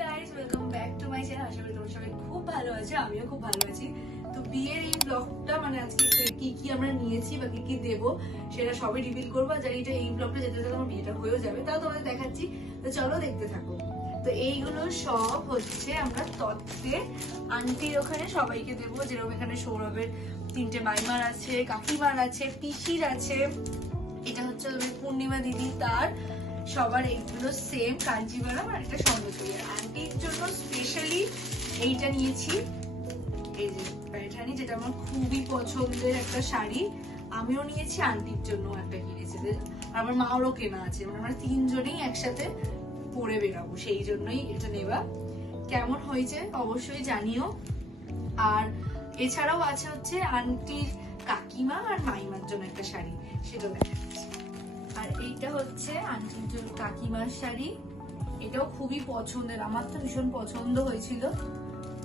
Guys, welcome back to my channel. আশা করি তোমরা সবাই খুব ভালো আছো, আমিও খুব ভালো আছি। তো বিয়ের এই ব্লগটা মানে আজকে কি কি আমরা নিয়েছি বা কি কি দেবো সেটা সবই রিভিল করবো। আর জানি এই ব্লগটা যেতে যেতে আমার বিয়েটা হয়েও যাবে, তাও তোমাদের দেখাচ্ছি। তো চলো দেখতে থাকো। তো এইগুলো সব হচ্ছে আমরা তত্ত্বে আন্টির ওখানে সবাইকে দেবো। যেরকম এখানে সৌরভের 3টে মাইমার আছে, কাকিমার আছে, পিসির আছে। এটা হচ্ছে পূর্ণিমা দিদি, তার সবার এইগুলো সেম কাঞ্জিভারাম আর এটা স্বর্ণচুরি। আন্টির জন্য স্পেশালি এইটা নিয়েছি, এই যে প্যাঠানি, যেটা আমার খুবই পছন্দের একটা শাড়ি। আমিও নিয়েছি, আন্টির জন্য একটা কিনেছি, আর আমার মারও কেনা আছে। মানে আমরা তিনজনেই একসাথে পরে বেরাবো, সেই জন্যই এটা নেওয়া। কেমন হয়েছে অবশ্যই জানিও। আর এছাড়াও আছে হচ্ছে আন্টির কাকিমা আর মাইমার জন্য একটা শাড়ি, সেটাও দেখাচ্ছি। আর এইটা হচ্ছে আন্টির জন্য কাকিমার শাড়ি, এটাও খুবই পছন্দের, আমার তো ভীষণ পছন্দ হয়েছিল,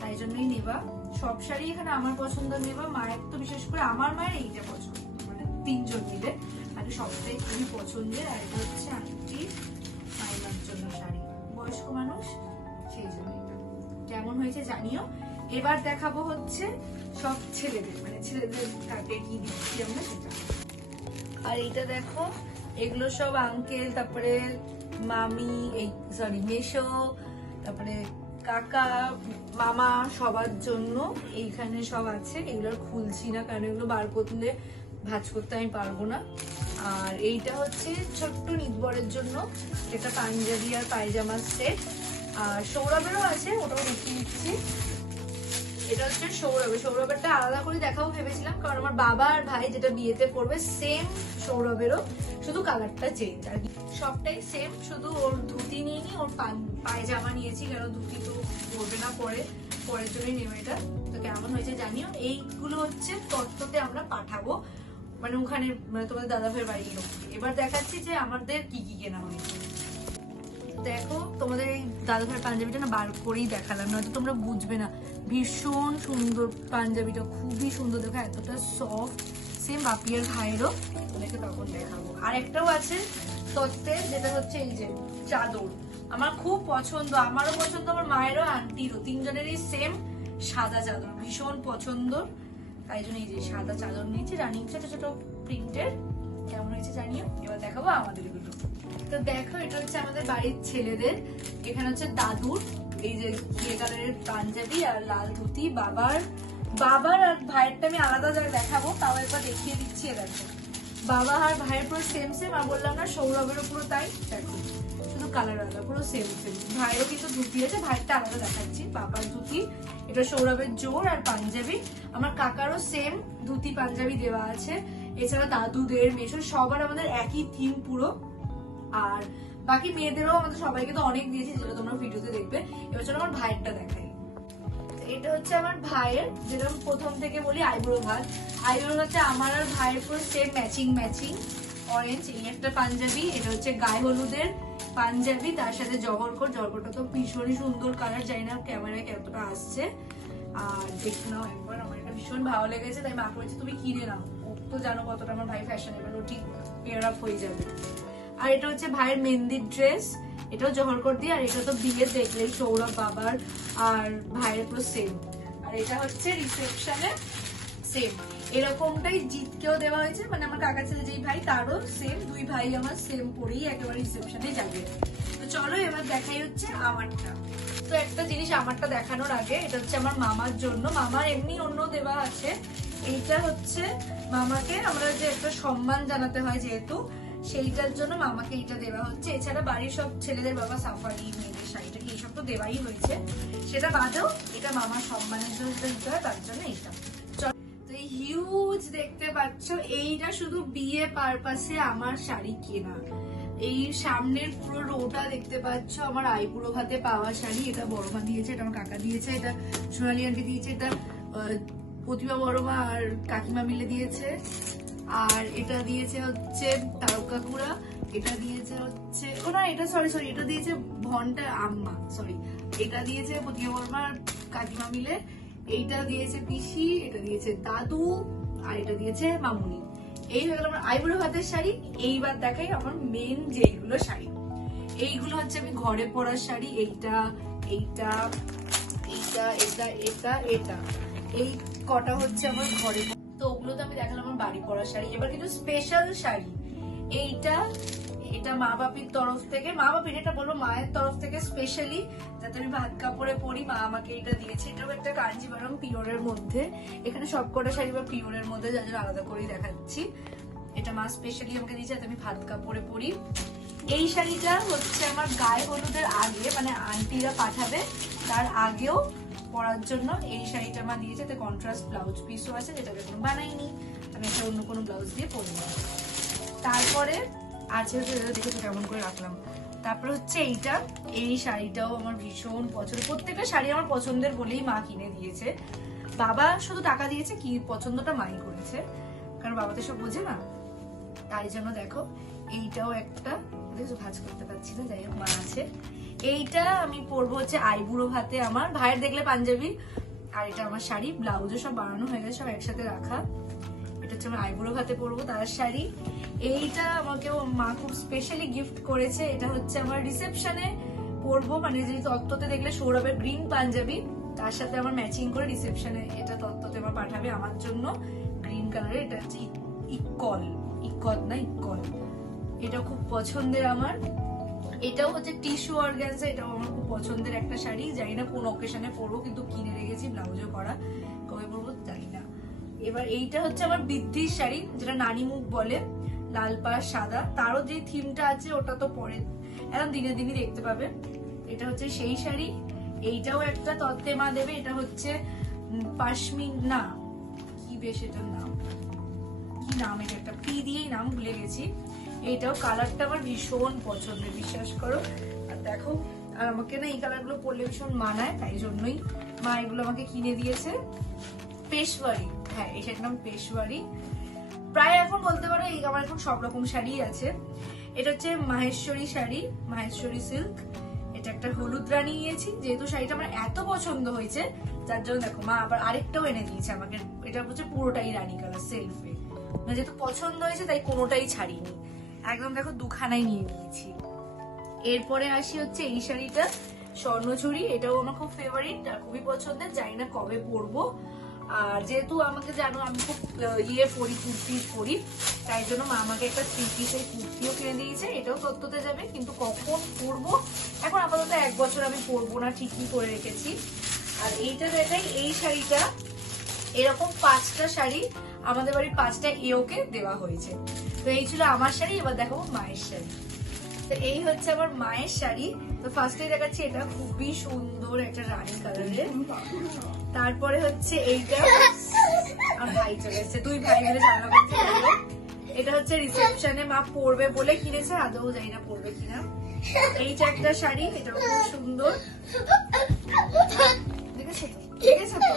তাই জন্যই নেবা। সব শাড়ি এখানে আমার পছন্দ নেবা, মায়ের তো বিশেষ করে আমার মায়ের এইটা পছন্দ, মানে তিনজন মিলে আর সবটাই খুবই পছন্দের। আর এটা হচ্ছে আন্টির মাইমার জন্য শাড়ি, বয়স্ক মানুষ, সেই জন্য এটা। কেমন হয়েছে জানিও। এবার দেখাবো হচ্ছে সব ছেলেদের, মানে ছেলেদের কাকে কি দিচ্ছি আমরা সেটা। আর এইটা দেখো, এগুলো সব আঙ্কেল, তারপরে মামি, এই সরি মেশো, তারপরে কাকা, মামা, সবার জন্য এইখানে সব আছে। এগুলো খুলছি না কারণ এগুলো বার করলে ভাঁজ করতে আমি পারবো না। আর এইটা হচ্ছে ছোট্ট নিতবরের জন্য, যেটা পাঞ্জাবি আর পায়জামার সেট। আর সৌরভেরও আছে, ওটাও দেখিয়ে দিচ্ছি। এটা হচ্ছে সৌরভেরটা আলাদা করে দেখাবো ভেবেছিলাম, কারণ আমার বাবা আর ভাই যেটা বিয়েতে পরবে সেম সৌরভেরও, শুধু কালারটা চেঞ্জ। আর সবটাই সেম, শুধু ওর ধুতি নিইনি, ওর পায়জামা নিয়েছি, কারণ ধুতি তো পরবে না, পরের জন্যই নেবে এটা। তো কেমন হয়েছে জানিও। এইগুলো হচ্ছে তত্ত্বতে আমরা পাঠাবো, মানে ওখানে, মানে তোমাদের দাদাভাইয়ের বাড়ি লোক। এবার দেখাচ্ছি যে আমাদের কি কি কেনা হয়েছে। দেখো, তোমাদের এই দাদাভাইয়ের পাঞ্জাবিটা না বার করেই দেখালাম, নয়তো তোমরা বুঝবে না। ভীষণ সুন্দর পাঞ্জাবিটা, খুবই সুন্দর, দেখো এতটা সফট, সেম বাপিয়ার ভাইয়েরও, ওদেরকে তখন দেখাবো। আর একটাও আছে তত্ত্বের, যেটা হচ্ছে এই যে চাদর, আমার খুব পছন্দ, আমারও পছন্দ, আমার মায়েরও আন্টিরও, তিনজনেরই সেম সাদা চাদর, ভীষণ পছন্দ। তাই জন্য এই যে সাদা চাদর নিয়েছি, রানিং ছোট ছোট প্রিন্টের। কেমন হয়েছে জানিও। এবার দেখাবো আমাদের গুলো। তো দেখো, এটা হচ্ছে আমাদের বাড়ির ছেলেদের। এখানে হচ্ছে দাদুর এই যে ঘিয়ে কালারের পাঞ্জাবি আর লাল ধুতি। বাবার আর ভাইয়েরটা আমি আলাদা জায়গায় দেখাবো, তাও একবার দেখিয়ে দিচ্ছি। দেখো, বাবা আর ভাইয়ের পুরো সেম সেম, আর বললাম না সৌরভেরও পুরো তাই। দেখো, শুধু কালার আলাদা, পুরো সেম সেম। ভাইয়েরও কিন্তু ধুতি আছে, ভাইয়েরটা আলাদা দেখাচ্ছি। বাবার ধুতি, এটা সৌরভের জোর আর পাঞ্জাবি। আমার কাকারও সেম ধুতি পাঞ্জাবি দেওয়া আছে। এছাড়া দাদুদের, মেশো, সবার আমাদের একই থিম পুরো। আর বাকি মেয়েদেরও আমাদের সবাইকে তো অনেক দিয়েছি, যেটা তোমরা ভিডিওতে দেখবে। এবার চলো আমার ভাইয়েরটা দেখাই। এটা হচ্ছে আমার ভাইয়ের, যেটা প্রথম থেকে বলি আইব্রো ভাত। আইব্রো ভাতে আমার আর ভাইয়ের পুরো সেম ম্যাচিং অরেঞ্জ। এই একটা পাঞ্জাবি, এটা হচ্ছে গায়ে হলুদের পাঞ্জাবি, তার সাথে জহরকোটটা তো ভীষণই সুন্দর কালার, জানি না ক্যামেরায় কতটা আসছে। আর দেখে নাও একবার, আমার এটা ভীষণ ভালো লেগেছে, তাই মা করেছে তুমি কিনে নাও। ও তো জানো কতটা আমার ভাই ফ্যাশনেবল, ও ঠিক পেয়ার আপ হয়ে যাবে। আর এটা হচ্ছে ভাইয়ের মেহেন্দির ড্রেস, এটাও জহরকোট দিয়ে। আর এটা তো বিয়ে দেখলেই সৌরভ বাবার আর ভাইয়ের পুরো সেম। আর এটা হচ্ছে রিসেপশনে সেম, এরকমটাই জিতকেও দেওয়া হয়েছে, মানে আমার কাকার ছেলে যেই ভাই, তারও সেম। দুই ভাই আমার সেম পরেই একেবারে রিসেপশনে যাবে। তো চলো এবার দেখাই হচ্ছে আমারটা। তো একটা জিনিস আমারটা দেখানোর আগে, এটা হচ্ছে আমার মামার জন্য। মামার এমনি অন্য দেওয়া আছে, এইটা হচ্ছে মামাকে আমরা যে একটা সম্মান জানাতে হয় যেহেতু, সেইটার জন্য মামাকে এইটা দেওয়া হচ্ছে। এছাড়া বাড়ির সব ছেলেদের বাবা সাফারি, মেয়েদের শাড়িটা এইসব তো দেওয়াই হয়েছে, সেটা বাদেও এটা মামার সম্মানের জন্য দিতে হয়, তার জন্য এইটা। তো এই হিউজ দেখতে পাচ্ছ, এইটা শুধু বিয়ে পারপাসে আমার শাড়ি কেনা। এই সামনের পুরো রোটা দেখতে পাচ্ছ আমার আইবুড়ো ভাতে পাওয়া শাড়ি। এটা বড় মা দিয়েছে, এটা আমার কাকা দিয়েছে, এটা সোনালী আন্টি দিয়েছে, এটা প্রতিভা বড় মা আর কাকিমা মিলে দিয়েছে। আর এটা দিয়েছে হচ্ছে তারকাকুড়া, এটা দিয়েছে হচ্ছে এটা সরি এটা দিয়েছে ভনটা আম্মা, সরি এটা দিয়েছে প্রতিভা বর্মা আর কাকিমা মিলে। এইটা দিয়েছে পিসি, এটা দিয়েছে দাদু, আর এটা দিয়েছে মামুনি। এই হয়ে গেল আমার আইবুড়ো ভাতের শাড়ি। এইবার দেখাই আমার মেন যেগুলো শাড়ি। এইগুলো হচ্ছে আমি ঘরে পরার শাড়ি। এইটা এইটা, এইটা, এটা, এটা, এটা, এই কটা হচ্ছে আমার ঘরে। তো ওগুলো তো আমি দেখালাম আমার বাড়ি পরা শাড়ি। এবার কিছু স্পেশাল শাড়ি। এইটা, এটা মা বাপির তরফ থেকে, মা বাপির এটা বলবো মায়ের তরফ থেকে স্পেশালি, যাতে আমি ভাত কাপড়ে পরি, মা আমাকে এটা দিয়েছে। এটাও একটা কাঞ্জিভারম পিওরের মধ্যে। এখানে সবকটা শাড়ি বা পিওরের মধ্যে, যার জন্য আলাদা করেই দেখাচ্ছি। এটা মা স্পেশালি আমাকে দিয়েছে যাতে আমি ভাত কাপড়ে পরি। এই শাড়িটা হচ্ছে আমার গায়ে হলুদের আগে, মানে আন্টিরা পাঠাবে তার আগেও পরার জন্য এই শাড়িটা মা দিয়েছে। এতে কন্ট্রাস্ট ব্লাউজ পিসও আছে, যেটাকে কোনো বানাইনি, আমি এটা অন্য কোনো ব্লাউজ দিয়ে পরবো। তারপরে আছে দেখেছো কেমন করে রাখলাম। তারপরে হচ্ছে এইটা, এই শাড়িটাও আমার ভীষণ পছন্দ। প্রত্যেকটা শাড়ি আমার পছন্দের বলেই মা কিনে দিয়েছে। বাবা শুধু টাকা দিয়েছে, কি পছন্দটা মাই করেছে, কারণ বাবা তো সব বোঝে না। তাই জন্য দেখো এইটাও একটা, দেখো ভাঁজ করতে পারছি না, যাই হোক মা আছে। এইটা আমি পরবো হচ্ছে আইবুড়ো ভাতে, আমার ভাইয়ের দেখলে পাঞ্জাবি। আর এটা আমার শাড়ি, ব্লাউজও সব বানানো হয়ে গেছে, সব একসাথে রাখা। এটা হচ্ছে আমার আইবুড়ো ভাতে পরবো তার শাড়ি। এইটা আমাকেও মা খুব স্পেশালি গিফট করেছে। এটা হচ্ছে আমার রিসেপশনে পরবো, মানে যে তত্ত্বতে দেখলে সৌরভের গ্রিন পাঞ্জাবি, তার সাথে আমার ম্যাচিং করে রিসেপশনে এটা তত্ত্বতে আমার পাঠাবে আমার জন্য গ্রিন কালারের। এটা হচ্ছে ইকল, এটা খুব পছন্দের আমার। এটাও হচ্ছে টিস্যু অর্গানজা, এটাও আমার খুব পছন্দের একটা শাড়ি। জানি না কোন অকেশনে পরবো, কিন্তু কিনে রেখেছি, ব্লাউজও করা, কবে পরবো জানি না। এবার এইটা হচ্ছে আমার বৃদ্ধির শাড়ি, যেটা নানি মুখ বলে, লাল পাড় সাদা। তারও যে থিমটা আছে ওটা তো পরে একদম দিনে দিনে দেখতে পাবে। এটা হচ্ছে সেই শাড়ি। এইটাও একটা তত্ত্বে মা দেবে। এটা হচ্ছে পাশমিনা, কি বেশ এটার নাম, কি নাম, এটা একটা পি দিয়েই নাম ভুলে গেছি। এইটাও কালারটা আমার ভীষণ পছন্দের, বিশ্বাস করো। আর দেখো, আর আমাকে না এই কালারগুলো পরলে ভীষণ মানায়, তাই জন্যই মা এগুলো আমাকে কিনে দিয়েছে। পেশওয়ারি, হ্যাঁ এই শাড়ির নাম পেশওয়ারি। প্রায় এখন বলতে পারো এই আমার এখন সব রকম শাড়ি আছে। এটা হচ্ছে মাহেশ্বরী শাড়ি, মাহেশ্বরী সিল্ক। এটা একটা হলুদ রানী নিয়েছি, যেহেতু শাড়িটা আমার এত পছন্দ হয়েছে, যার জন্য দেখো মা আবার আরেকটাও এনে দিয়েছে আমাকে। এটা হচ্ছে পুরোটাই রানী কালার সেলফে, যেহেতু পছন্দ হয়েছে তাই কোনোটাই ছাড়িনি, একদম দেখো দুখানাই নিয়ে নিয়েছি। এরপরে আসি হচ্ছে এই শাড়িটা, স্বর্ণচুরি। এটাও আমার খুব ফেভারিট আর খুবই পছন্দের, জানি না কবে পরবো। আর যেহেতু আমাকে জানো আমি খুব পরি, কুর্তি পরি, তাই জন্য মা আমাকে একটা 3 পিসের কুর্তিও কিনে দিয়েছে। এটাও তত্ত্বতে যাবে, কিন্তু কখন পরবো এখন আপাতত 1 বছর আমি পরবো না, ঠিকই করে রেখেছি। আর এইটা দেখাই, এই শাড়িটা এরকম 5টা শাড়ি আমাদের বাড়ির 5টা এওকে দেওয়া হয়েছে। তো এই ছিল আমার শাড়ি। এবার দেখাবো মায়ের শাড়ি। তো এই হচ্ছে আমার মায়ের শাড়ি। তো ফার্স্টে দেখাচ্ছি, এটা খুবই সুন্দর একটা রানী কালারের। তারপরে হচ্ছে এইটা, আর ভাই চলে এসছে, 2 ভাই মিলে ঝামেলা করতে পারবে। এটা হচ্ছে রিসেপশনে মা পরবে বলে কিনেছে, আদৌ জানি না পরবে কিনা। এইটা একটা শাড়ি, এটা খুব সুন্দর, দেখেছো তো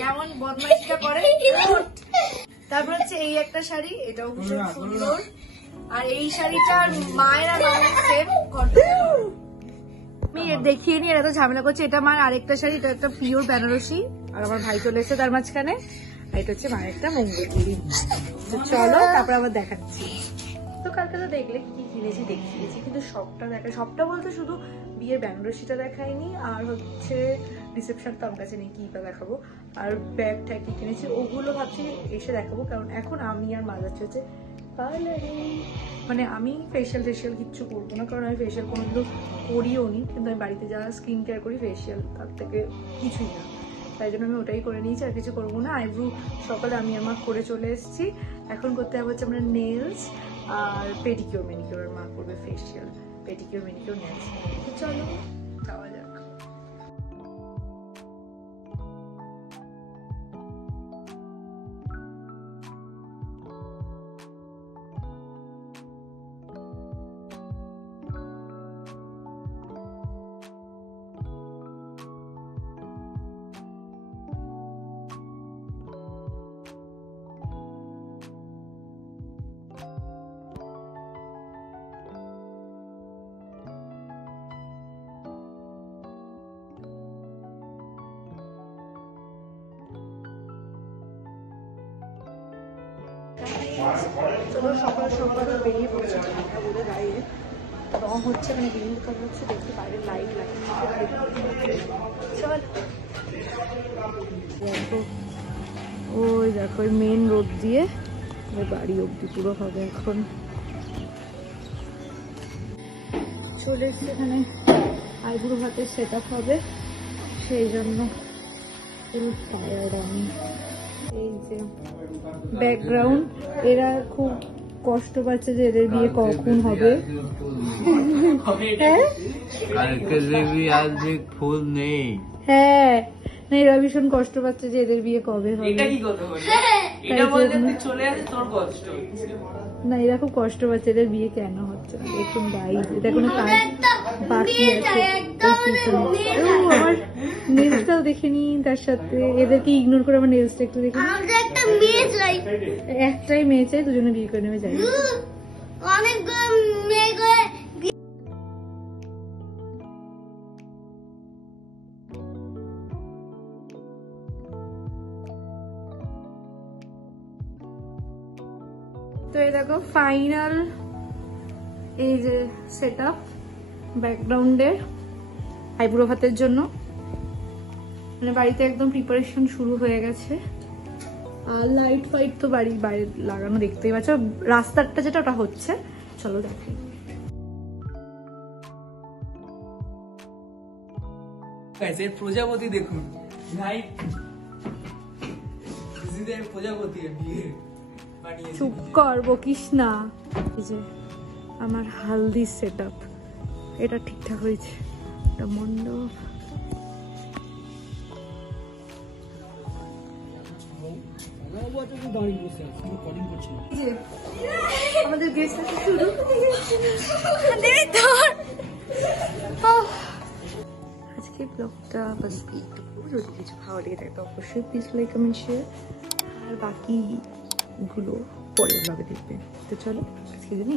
কেমন বদমাইশিটা করে। তারপর হচ্ছে এই একটা শাড়ি, এটাও খুব সুন্দর। আর এই শাড়িটা মায়ের আর মায়ের সেম, আমি দেখিয়ে নিয়ে এত ঝামেলা করছে। এটা মায়ের আরেকটা শাড়ি, এটা একটা পিওর বেনারসি। আর আমার ভাই চলে এসেছে তার মাঝখানে। আর এটা হচ্ছে মায়ের একটা মঙ্গলপুরি। তো চলো তারপর আবার দেখাচ্ছি। তো কালকে তো দেখলে কি কিনেছি দেখিয়েছি, কিন্তু সবটা সবটা বলতে শুধু বিয়ের বেনারসিটা দেখাইনি, আর হচ্ছে রিসেপশন তো আমার কাছে নেই, কি দেখাবো। আর ব্যাগ ট্যাগ কি কিনেছি ওগুলো ভাবছি এসে দেখাবো, কারণ এখন আমি আর মা যাচ্ছে হচ্ছে পার্লারে। মানে আমি ফেশিয়াল কিচ্ছু করবো না, কারণ আমি ফেশিয়াল কোনোদিনও করিও নি, কিন্তু আমি বাড়িতে যারা স্কিন কেয়ার করি ফেশিয়াল, তার থেকে কিছুই না, তাই জন্য আমি ওটাই করে নিয়েছি, আর কিছু করবো না। আইব্রু সকালে আমি আমার করে চলে এসেছি, এখন করতে হবে হচ্ছে আমরা নেলস আর পেডিকিওর ম্যানিকিওর। মা করবে ফেশিয়াল, পেডিকিওর ম্যানিকিওর, নেলস। তো চলো যাওয়া যাক। চলো সকাল সকাল বেরিয়ে পড়ছি ঢাকা বলে গাড়িয়ে। রং হচ্ছে, মানে বিল্ডিং কাজ হচ্ছে, দেখতে বাইরে লাইট লাগে। চল দেখো, ওই দেখো মেন রোড দিয়ে বাড়ি অব্দি পুরো হবে। এখন চলে এসছে এখানে আইবুড়ো ভাতের সেট আপ হবে, সেই জন্য আমি এই যে ব্যাকগ্রাউন্ড, এরা খুব কষ্ট পাচ্ছে যে এদের বিয়ে কখন হবে। ফুল নেই, হ্যাঁ না, এরা ভীষণ কষ্ট পাচ্ছে যে এদের বিয়ে কবে হবে। না, এরা খুব কষ্ট পাচ্ছে এদের বিয়ে কেন হচ্ছে না। দেখুন গাইস, এটা কোনো কাজ বাকি আছে। আমার নেলসটাও দেখিনি, তার সাথে এদেরকে ইগনোর করে আমার নেলসটা একটু দেখি। একটাই মেয়ে চাই, দুজনে বিয়ে করে নেবে যাই। তো এই দেখো ফাইনাল এই যে সেট আপ ব্যাকগ্রাউন্ডের আইবুড়ো ভাতের জন্য, মানে বাড়িতে একদম প্রিপারেশন শুরু হয়ে গেছে। আর লাইট ফাইট তো বাড়ির বাইরে লাগানো দেখতেই পাচ্ছ, রাস্তাটা যেটা ওটা হচ্ছে। চলো দেখাই। প্রজাপতি দেখুন, প্রজাপতি বিয়ে। চুপ কর, বকিস না। এই যে আমার হালদি সেট আপ, এটা ঠিকঠাক হয়েছে। এটা মণ্ডপ, আমাদের গেস্ট আসা শুরু। আজকে ব্লগটা বাস এইটুকু। যদি কিছু ভালো লেগে থাকে তো অবশ্যই প্লিজ লাইক কমেন্ট শেয়ার, আর বাকিগুলো পরের ব্লগে দেখবে। তো চলো আজকে জন্য